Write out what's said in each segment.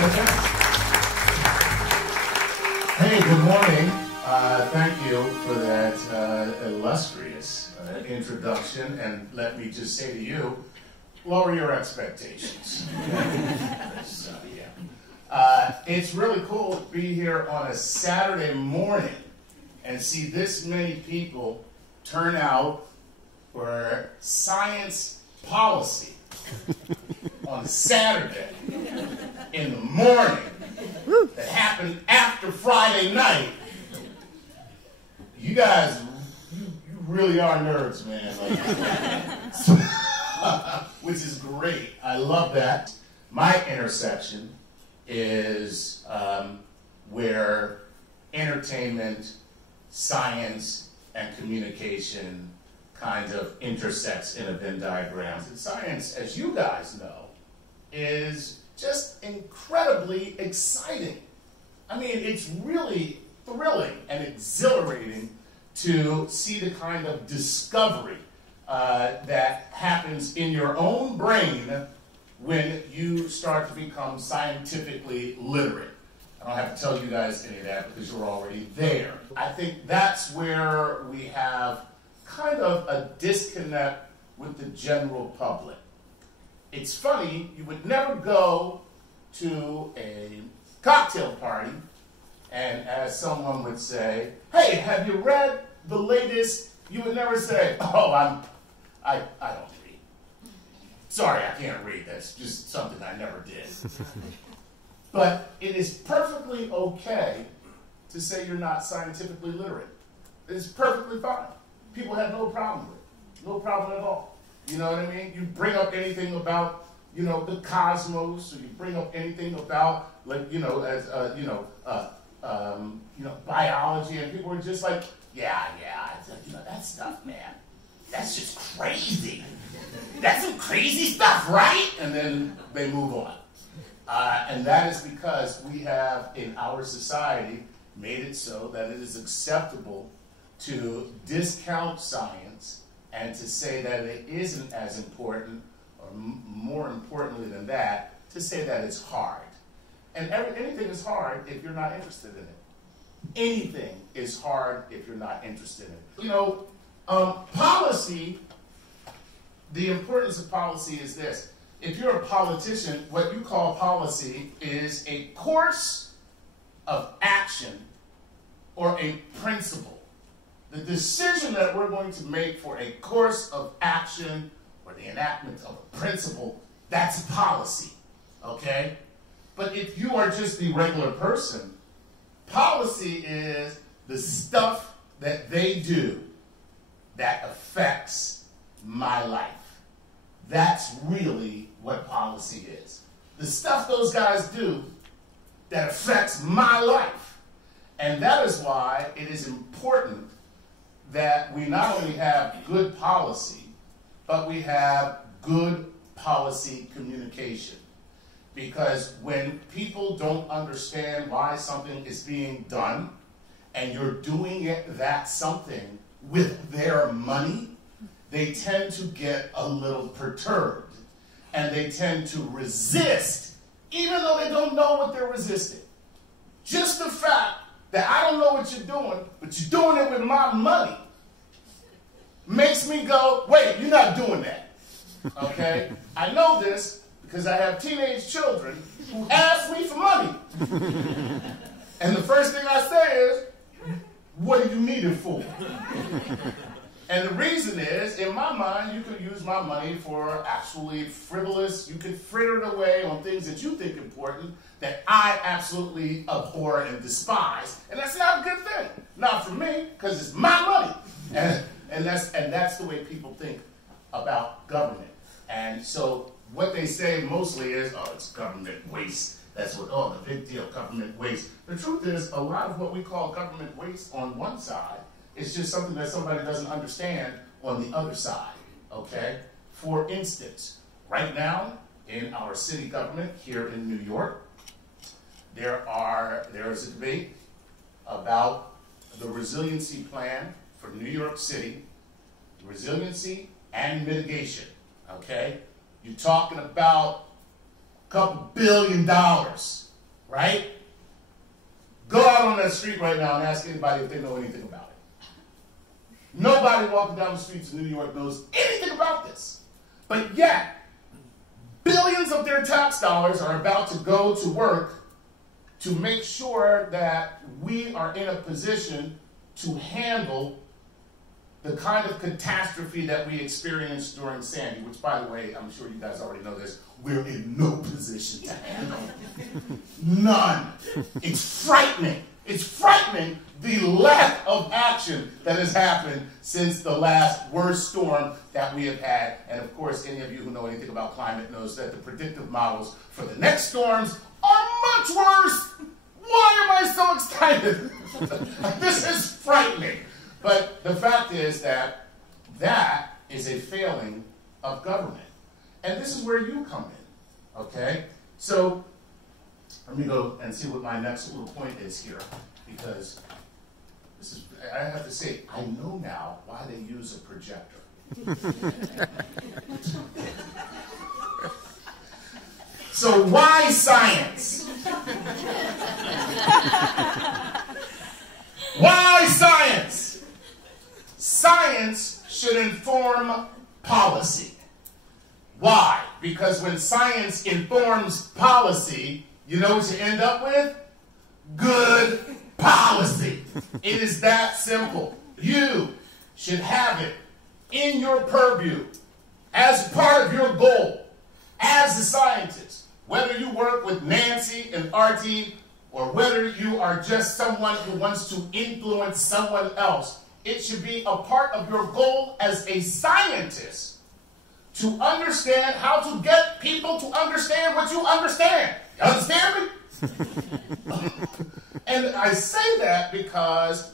Hey, good morning. Thank you for that illustrious introduction, and let me just say to you, lower your expectations. So, it's really cool to be here on a Saturday morning and see this many people turn out for science policy on Saturday in the morning that happened after Friday night. You guys, you really are nerds, man. Which is great. I love that. My intersection is where entertainment, science, and communication kind of intersects in a Venn diagram. And science, as you guys know, is just incredibly exciting. I mean, it's really thrilling and exhilarating to see the kind of discovery that happens in your own brain when you start to become scientifically literate. I don't have to tell you guys any of that because you're already there. I think that's where we have kind of a disconnect with the general public. It's funny, you would never go to a cocktail party and as someone would say, hey, have you read the latest? You would never say, oh, I don't read. Sorry, I can't read. That's just something I never did. But it is perfectly okay to say you're not scientifically literate. It's perfectly fine. People have no problem with it. No problem at all. You know what I mean? You bring up anything about, you know, the cosmos, or you bring up anything about, like, you know, biology, and people are just like, yeah, you know, that stuff, man, that's just crazy. That's some crazy stuff, right? And then they move on. And that is because we have, in our society, made it so that it is acceptable to discount science and to say that it isn't as important, or more importantly than that, to say that it's hard. And anything is hard if you're not interested in it. Anything is hard if you're not interested in it. You know, policy, the importance of policy is this. If you're a politician, what you call policy is a course of action or a principle. The decision that we're going to make for a course of action or the enactment of a principle, that's policy, okay? But if you are just the regular person, policy is the stuff that they do that affects my life. That's really what policy is. The stuff those guys do that affects my life. And that is why it is important that we not only have good policy, but we have good policy communication. Because when people don't understand why something is being done, and you're doing that something with their money, they tend to get a little perturbed. And they tend to resist, even though they don't know what they're resisting. Just the fact that I don't know what you're doing, but you're doing it with my money, makes me go, wait, you're not doing that. Okay? I know this because I have teenage children who ask me for money. And the first thing I say is, what do you need it for? And the reason is, in my mind, you could use my money for actually frivolous, you could fritter it away on things that you think important that I absolutely abhor and despise. And that's not a good thing. Not for me, because it's my money. And that's the way people think about government. And so what they say mostly is, oh, it's government waste. That's what, oh, the big deal, government waste. The truth is, a lot of what we call government waste on one side, it's just something that somebody doesn't understand on the other side, okay? For instance, right now in our city government here in New York, there is a debate about the resiliency plan for New York City, resiliency and mitigation, okay? You're talking about a couple $1 billion right? Go out on that street right now and ask anybody if they know anything about it. Nobody walking down the streets of New York knows anything about this. But yet, billions of their tax dollars are about to go to work to make sure that we are in a position to handle the kind of catastrophe that we experienced during Sandy, which, by the way, I'm sure you guys already know this, we're in no position to handle. None. It's frightening. It's frightening the lack of action that has happened since the last worst storm that we have had. And of course, any of you who know anything about climate knows that the predictive models for the next storms are much worse. Why am I so excited? This is frightening. But the fact is that that is a failing of government. And this is where you come in, okay? So let me go and see what my next little point is here, because this is, I have to say, I know now why they use a projector. So why science? Why science? Science should inform policy. Why? Because when science informs policy, you know what you end up with? Good policy. It is that simple. You should have it in your purview as part of your goal as a scientist. Whether you work with Nancy and Artie, or whether you are just someone who wants to influence someone else, it should be a part of your goal as a scientist to understand how to get people to understand what you understand. You understand me? And I say that because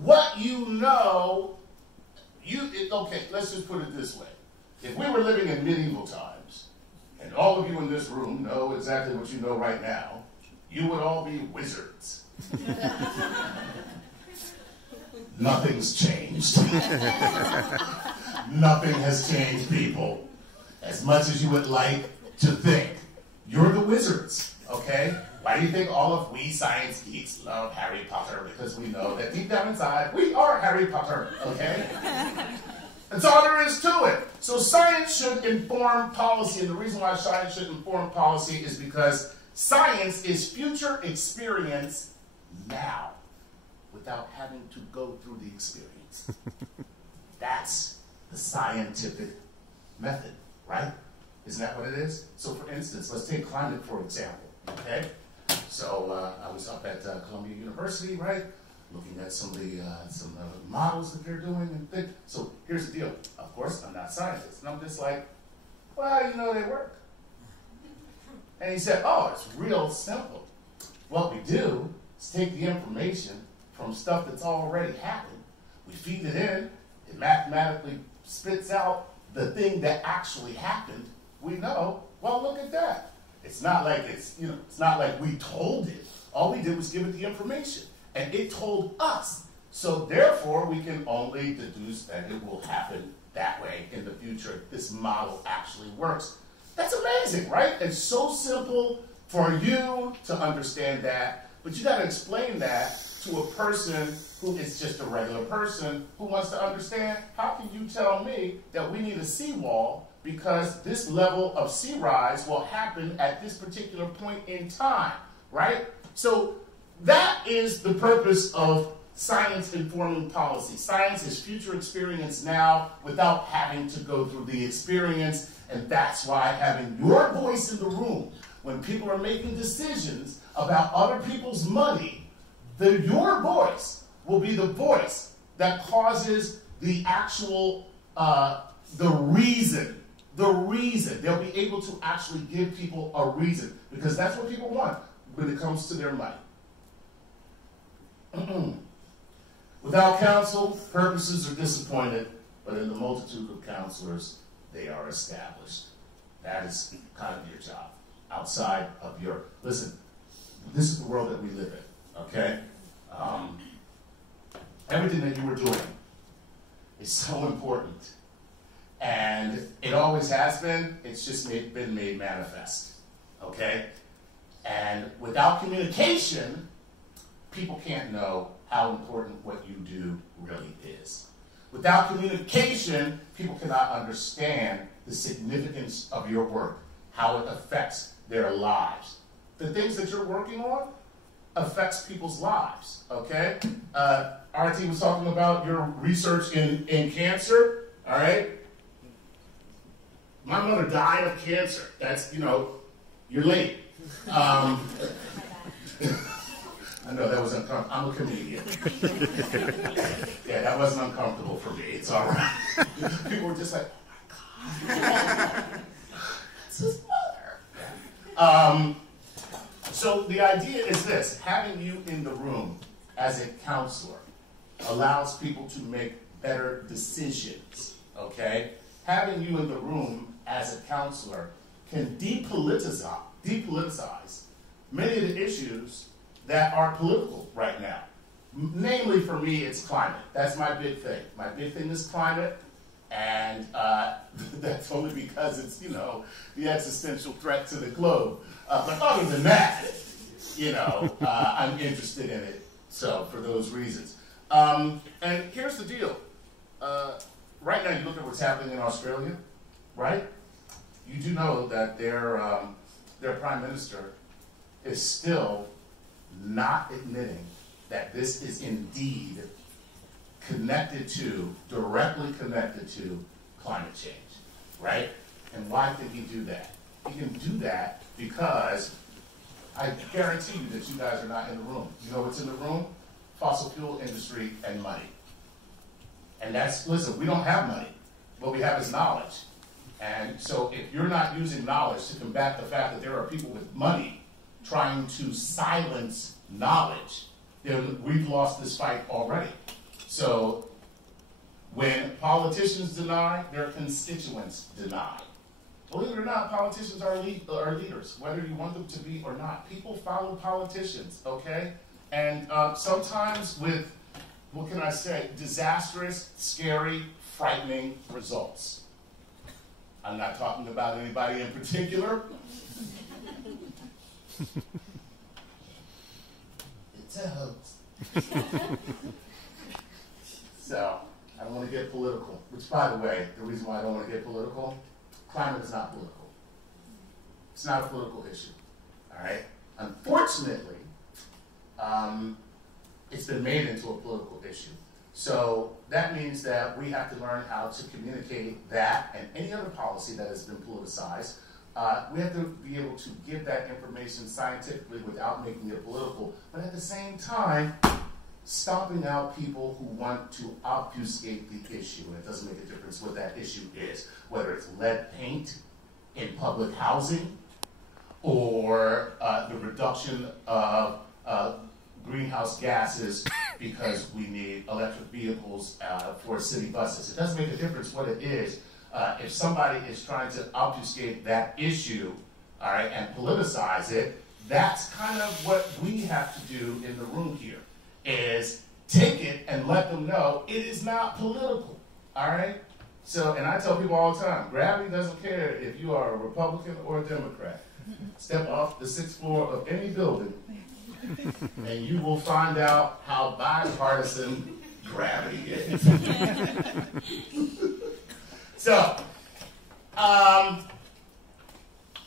what you know, okay, let's just put it this way. If we were living in medieval times, and all of you in this room know exactly what you know right now, you would all be wizards. Nothing's changed. Nothing has changed, people. As much as you would like to think. You're the wizards, okay? Why do you think all of we science geeks love Harry Potter? Because we know that deep down inside, we are Harry Potter, okay? That's all there is to it. So science should inform policy, and the reason why science should inform policy is because science is future experience now, without having to go through the experience. That's the scientific method, right? Isn't that what it is? So for instance, let's take climate for example, okay? So I was up at Columbia University, right? Looking at some of the models that they're doing and things. So here's the deal. Of course, I'm not a scientist. And I'm just like, well, how do you know they work? And he said, oh, it's real simple. What we do is take the information from stuff that's already happened. We feed it in. It mathematically spits out the thing that actually happened. We know, well, look at that. It's not like it's not like we told it. All we did was give it the information. And it told us. So therefore, we can only deduce that it will happen that way in the future. This model actually works. That's amazing, right? It's so simple for you to understand that, but you got to explain that to a person who is just a regular person who wants to understand, how can you tell me that we need a seawall because this level of sea rise will happen at this particular point in time, right? So that is the purpose of science informing policy. Science is future experience now without having to go through the experience, and that's why having your voice in the room when people are making decisions about other people's money, your voice will be the voice that causes the actual, the reason. They'll be able to actually give people a reason, because that's what people want when it comes to their money. Without counsel, purposes are disappointed, but in the multitude of counselors, they are established. That is kind of your job. Outside of your, listen, this is the world that we live in, okay? Everything that you were doing is so important. And it always has been, it's just been made manifest, okay? And with Without communication, people can't know how important what you do really is. Without communication, people cannot understand the significance of your work, how it affects their lives. The things that you're working on affects people's lives, okay? RT was talking about your research in cancer, all right? My mother died of cancer. That's, you're late. I know that was uncomfortable. I'm a comedian. Yeah, that wasn't uncomfortable for me. It's all right. People were just like, oh my God. That's his mother. So the idea is this. Having you in the room as a counselor allows people to make better decisions, okay? Having you in the room as a counselor can depoliticize many of the issues that are political right now. Namely, for me, it's climate. That's my big thing. My big thing is climate, and that's only because it's, the existential threat to the globe. But other than that, I'm interested in it, so for those reasons. And here's the deal. Right now, you look at what's happening in Australia, right? You do know that their prime minister is still not admitting that this is indeed directly connected to climate change, right? And why can he do that? He can do that because I guarantee you that you guys are not in the room. You know what's in the room? Fossil fuel industry and money. And listen, we don't have money. What we have is knowledge. And so if you're not using knowledge to combat the fact that there are people with money trying to silence knowledge, then we've lost this fight already. So when politicians deny, their constituents deny. Believe it or not, politicians are leaders, whether you want them to be or not. People follow politicians, okay? And sometimes with, what can I say, disastrous, scary, frightening results. I'm not talking about anybody in particular. It's a hoax. So, I don't want to get political. Which, by the way, the reason why I don't want to get political, climate is not political. It's not a political issue. All right? Unfortunately, it's been made into a political issue. So that means that we have to learn how to communicate that and any other policy that has been politicized. We have to be able to give that information scientifically without making it political, but at the same time, stomping out people who want to obfuscate the issue. And it doesn't make a difference what that issue is, whether it's lead paint in public housing or the reduction of greenhouse gases because we need electric vehicles for city buses. It doesn't make a difference what it is. If somebody is trying to obfuscate that issue, all right, and politicize it, that's kind of what we have to do in the room here, is take it and let them know it is not political, all right? So, and I tell people all the time, gravity doesn't care if you are a Republican or a Democrat. Step off the 6th floor of any building, and you will find out how bipartisan gravity is. So,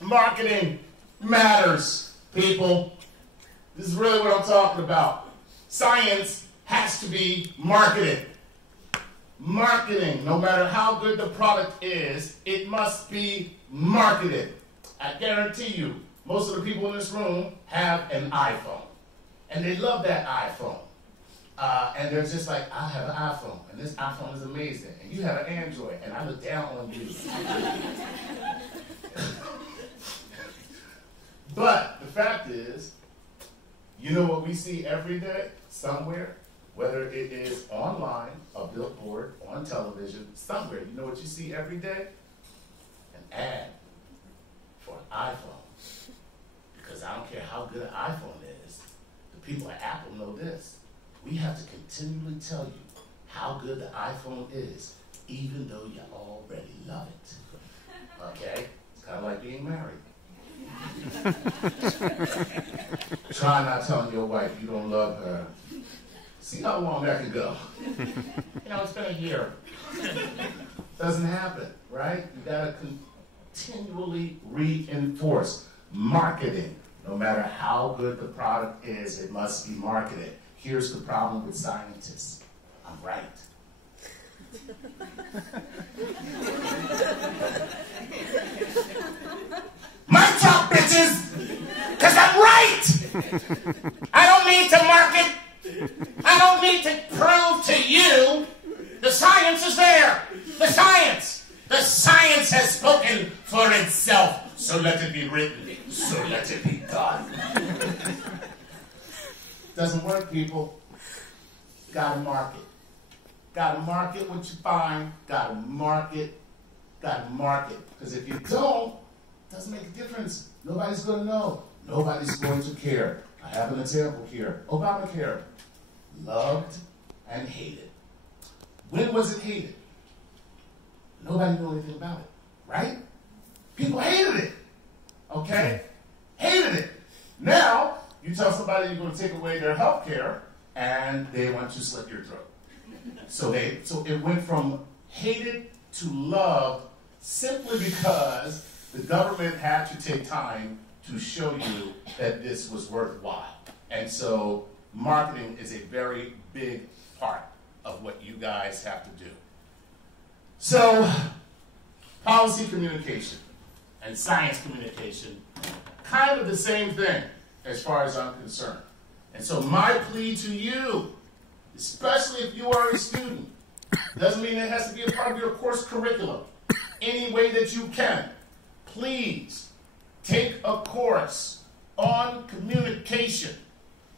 marketing matters, people. This is really what I'm talking about. Science has to be marketed. Marketing, no matter how good the product is, it must be marketed. I guarantee you, most of the people in this room have an iPhone. And they love that iPhone. And they're just like, I have an iPhone, and this iPhone is amazing. And you have an Android, and I look down on you. But the fact is, you know what we see every day, somewhere, whether it is online, a billboard, on television, somewhere, you know what you see every day? An ad for an iPhone. Because I don't care how good an iPhone is, the people at Apple know this. We have to continually tell you how good the iPhone is, even though you already love it. Okay? It's kind of like being married. Try not telling your wife you don't love her. See how long that can go. It's been a year. Doesn't happen, right? You gotta continually reinforce. Marketing, no matter how good the product is, it must be marketed. Here's the problem with scientists. I'm right. Mic drop, bitches! Because I'm right! I don't need to market. I don't need to prove to you. The science is there. The science. The science has spoken for itself. So let it be written. So let it be done. Doesn't work, people. Gotta market. Gotta market what you find. Gotta market. Gotta market. Because if you don't, it doesn't make a difference. Nobody's going to know. Nobody's going to care. I have an example here. Obamacare. Loved and hated. When was it hated? Nobody knew anything about it. Right? People hated it. Okay? Hated it. Now, you tell somebody you're going to take away their health care, and they want to slit your throat. So it went from hated to loved simply because the government had to take time to show you that this was worthwhile. And so marketing is a very big part of what you guys have to do. So policy communication and science communication, kind of the same thing as far as I'm concerned. And so my plea to you, especially if you are a student, doesn't mean it has to be a part of your course curriculum. Any way that you can, please take a course on communication,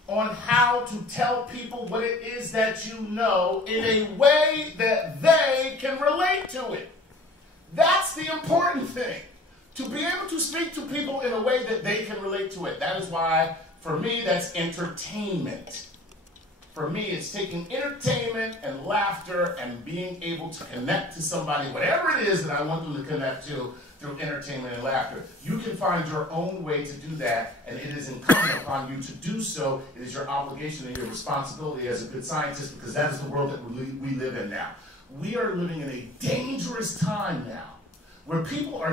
on how to tell people what it is that you know in a way that they can relate to it. That's the important thing. To be able to speak to people in a way that they can relate to it. That is why, for me, that's entertainment. For me, it's taking entertainment and laughter and being able to connect to somebody, whatever it is that I want them to connect to, through entertainment and laughter. You can find your own way to do that, and it is incumbent upon you to do so. It is your obligation and your responsibility as a good scientist, because that is the world that we live in now. We are living in a dangerous time now, where people are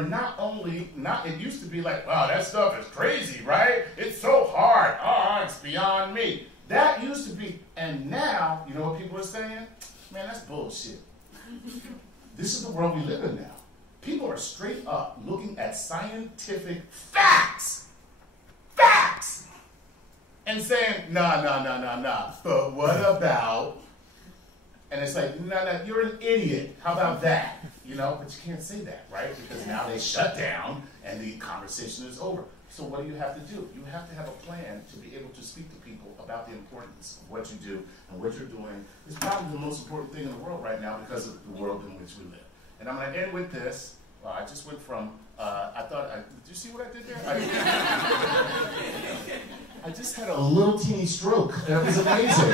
it used to be like, wow, that stuff is crazy, right? It's so hard. Oh, it's beyond me. That used to be, and now, you know what people are saying? Man, that's bullshit. This is the world we live in now. People are straight up looking at scientific facts, and saying, nah, but what about, and it's like, no, you're an idiot. How about that? You know, but you can't say that, right? Because now they shut down and the conversation is over. So what do you have to do? You have to have a plan to be able to speak to people about the importance of what you do and what you're doing. It's probably the most important thing in the world right now because of the world in which we live. And I'm going to end with this. I just went from, did you see what I did there? I just had a little teeny stroke. That was amazing.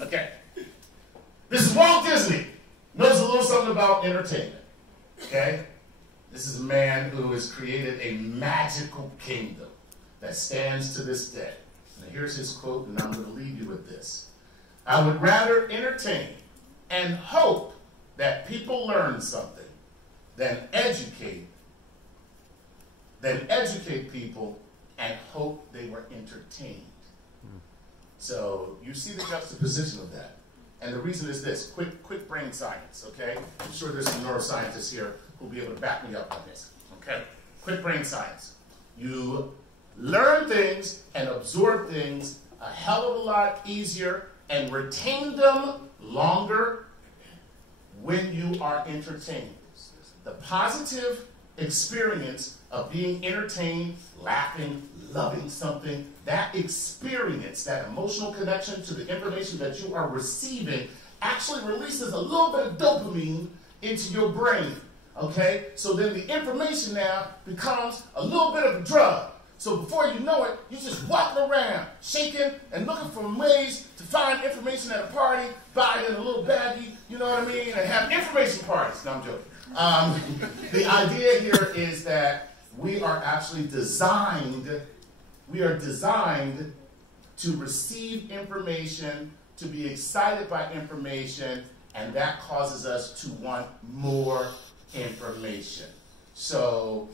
Okay. This is Walt Disney. Knows a little something about entertainment. Okay? This is a man who has created a magical kingdom that stands to this day. And here's his quote, and I'm going to leave you with this. I would rather entertain and hope that people learn something than educate people and hope they were entertained. So you see the juxtaposition of that. And the reason is this, quick brain science, okay? I'm sure there's some neuroscientists here who'll be able to back me up on this, okay? Quick brain science. You learn things and absorb things a hell of a lot easier and retain them longer when you are entertained. The positive experience of being entertained, laughing, loving something, that experience, that emotional connection to the information that you are receiving actually releases a little bit of dopamine into your brain, okay? So then the information now becomes a little bit of a drug. So before you know it, you're just walking around, shaking and looking for ways to find information at a party, buy it in a little baggie, you know what I mean, and have information parties. No, I'm joking. The idea here is that we are actually designed to receive information, to be excited by information, and that causes us to want more information. So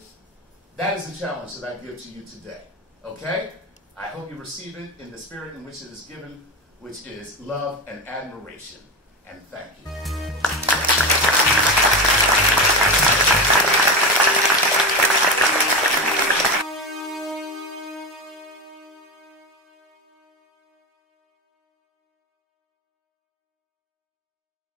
that is the challenge that I give to you today, okay? I hope you receive it in the spirit in which it is given, which is love and admiration. And thank you.